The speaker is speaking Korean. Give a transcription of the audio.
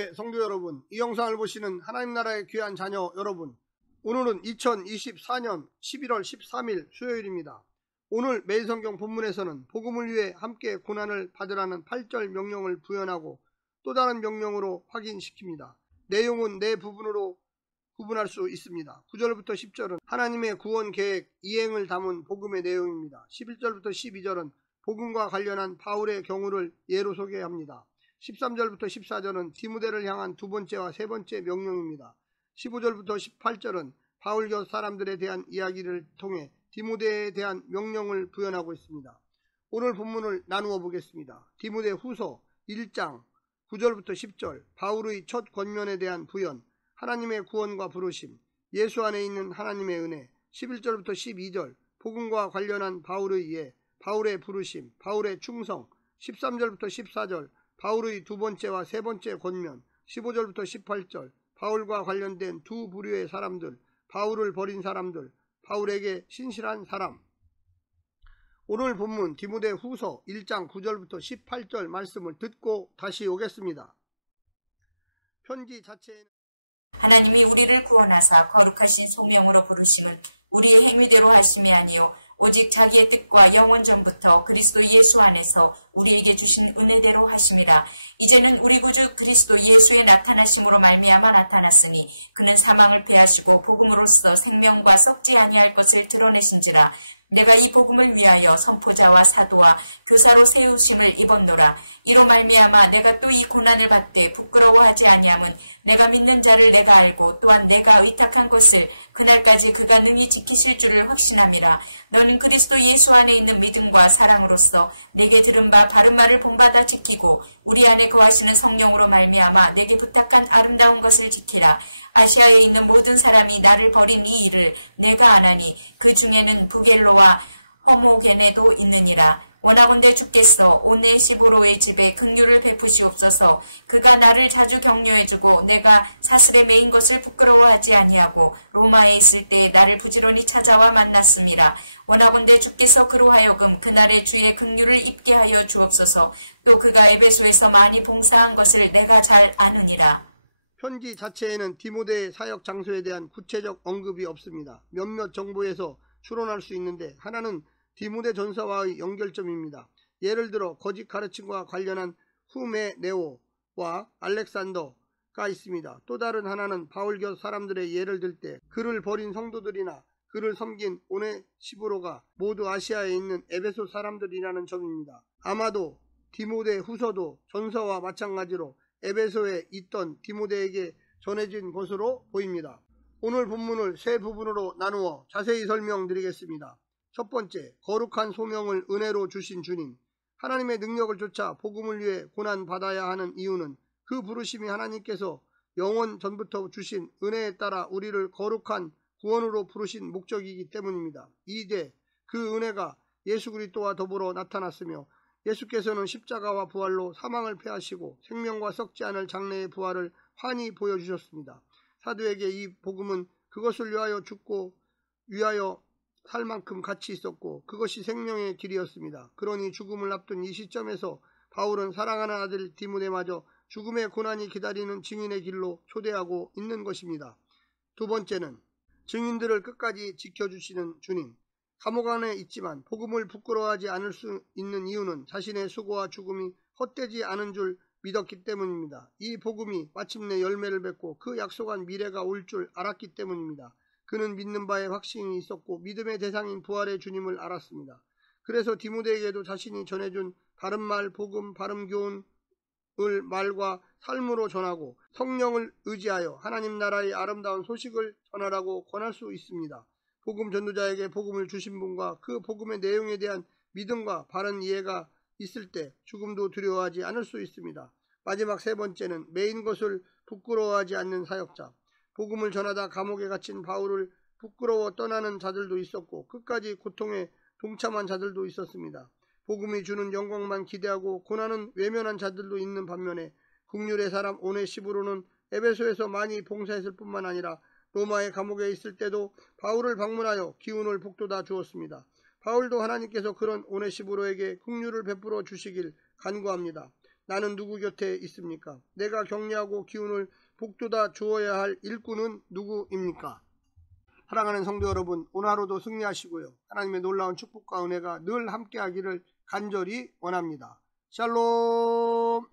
교회 성도 여러분, 이 영상을 보시는 하나님 나라의 귀한 자녀 여러분, 오늘은 2024년 11월 13일 수요일입니다. 오늘 매일성경 본문에서는 복음을 위해 함께 고난을 받으라는 8절 명령을 부연하고 또 다른 명령으로 확인시킵니다. 내용은 네 부분으로 구분할 수 있습니다. 9절부터 10절은 하나님의 구원 계획 이행을 담은 복음의 내용입니다. 11절부터 12절은 복음과 관련한 바울의 경우를 예로 소개합니다. 13절부터 14절은 디모데를 향한 두 번째와 세 번째 명령입니다. 15절부터 18절은 바울 곁 사람들에 대한 이야기를 통해 디모데에 대한 명령을 부연하고 있습니다. 오늘 본문을 나누어 보겠습니다. 디모데 후서 1장 9절부터 10절, 바울의 첫 권면에 대한 부연, 하나님의 구원과 부르심, 예수 안에 있는 하나님의 은혜. 11절부터 12절, 복음과 관련한 바울의 예, 바울의 부르심, 바울의 충성. 13절부터 14절, 바울의 두 번째와 세 번째 권면. 15절부터 18절, 바울과 관련된 두 부류의 사람들, 바울을 버린 사람들, 바울에게 신실한 사람. 오늘 본문 디모데 후서 1장 9절부터 18절 말씀을 듣고 다시 오겠습니다. 편지 자체에는 하나님이 우리를 구원하사 거룩하신 소명으로 부르심은 우리의 행위대로 하심이 아니요 오직 자기의 뜻과 영원 전부터 그리스도 예수 안에서 우리에게 주신 은혜대로 하심이라. 이제는 우리 구주 그리스도 예수의 나타나심으로 말미암아 나타났으니 그는 사망을 패하시고 복음으로써 생명과 썩지 아니할 것을 드러내신지라. 내가 이 복음을 위하여 선포자와 사도와 교사로 세우심을 입었노라. 이로 말미암아 내가 또 이 고난을 받되 부끄러워하지 아니함은 내가 믿는 자를 내가 알고 또한 내가 의탁한 것을 그날까지 그가 능히 지키실 줄을 확신함이라. 너는 그리스도 예수 안에 있는 믿음과 사랑으로서 내게 들은 바 바른 말을 본받아 지키고 우리 안에 거하시는 성령으로 말미암아 내게 부탁한 아름다운 것을 지키라. 아시아에 있는 모든 사람이 나를 버린 이 일을 내가 아나니 그 중에는 부겔로와 허모게네도 있느니라. 원하건대 주께서 오네시보로의 집에 긍휼을 베푸시옵소서. 그가 나를 자주 격려해주고 내가 사슬에 매인 것을 부끄러워하지 아니하고 로마에 있을 때 나를 부지런히 찾아와 만났음이라. 원하건대 주께서 그로 하여금 그날의 주의 긍휼을 입게 하여 주옵소서. 또 그가 에베소에서 많이 봉사한 것을 내가 잘 아느니라. 편지 자체에는 디모데의 사역 장소에 대한 구체적 언급이 없습니다. 몇몇 정보에서 추론할 수 있는데 하나는 디모데 전서와의 연결점입니다. 예를 들어 거짓 가르침과 관련한 후메네오와 알렉산더가 있습니다. 또 다른 하나는 바울 곁 사람들의 예를 들 때 그를 버린 성도들이나 그를 섬긴 오네시보로가 모두 아시아에 있는 에베소 사람들이라는 점입니다. 아마도 디모데 후서도 전서와 마찬가지로 에베소에 있던 디모데에게 전해진 것으로 보입니다. 오늘 본문을 세 부분으로 나누어 자세히 설명드리겠습니다. 첫 번째, 거룩한 소명을 은혜로 주신 주님. 하나님의 능력을 좇아 복음을 위해 고난받아야 하는 이유는 그 부르심이 하나님께서 영원 전부터 주신 은혜에 따라 우리를 거룩한 구원으로 부르신 목적이기 때문입니다. 이제 그 은혜가 예수 그리스도와 더불어 나타났으며 예수께서는 십자가와 부활로 사망을 패하시고 생명과 썩지 않을 장래의 부활을 환히 보여주셨습니다. 사도에게 이 복음은 그것을 위하여 죽고 위하여 살 만큼 가치 있었고 그것이 생명의 길이었습니다. 그러니 죽음을 앞둔 이 시점에서 바울은 사랑하는 아들 디모데마저 죽음의 고난이 기다리는 증인의 길로 초대하고 있는 것입니다. 두 번째는 증인들을 끝까지 지켜주시는 주님. 감옥 안에 있지만 복음을 부끄러워하지 않을 수 있는 이유는 자신의 수고와 죽음이 헛되지 않은 줄 믿었기 때문입니다. 이 복음이 마침내 열매를 맺고 그 약속한 미래가 올 줄 알았기 때문입니다. 그는 믿는 바에 확신이 있었고 믿음의 대상인 부활의 주님을 알았습니다. 그래서 디모데에게도 자신이 전해준 바른 말, 복음, 바른 교훈을 말과 삶으로 전하고 성령을 의지하여 하나님 나라의 아름다운 소식을 전하라고 권할 수 있습니다. 복음 전도자에게 복음을 주신 분과 그 복음의 내용에 대한 믿음과 바른 이해가 있을 때 죽음도 두려워하지 않을 수 있습니다. 마지막 세 번째는 매인 것을 부끄러워하지 않는 사역자. 복음을 전하다 감옥에 갇힌 바울을 부끄러워 떠나는 자들도 있었고 끝까지 고통에 동참한 자들도 있었습니다. 복음이 주는 영광만 기대하고 고난은 외면한 자들도 있는 반면에 긍휼의 사람 오네시보로는 에베소에서 많이 봉사했을 뿐만 아니라 로마의 감옥에 있을 때도 바울을 방문하여 기운을 북돋아 주었습니다. 바울도 하나님께서 그런 오네시보로에게 긍휼을 베풀어 주시길 간구합니다. 나는 누구 곁에 있습니까? 내가 격려하고 기운을 북돋아 주어야 할 일꾼은 누구입니까? 사랑하는 성도 여러분, 오늘 하루도 승리하시고요. 하나님의 놀라운 축복과 은혜가 늘 함께하기를 간절히 원합니다. 샬롬.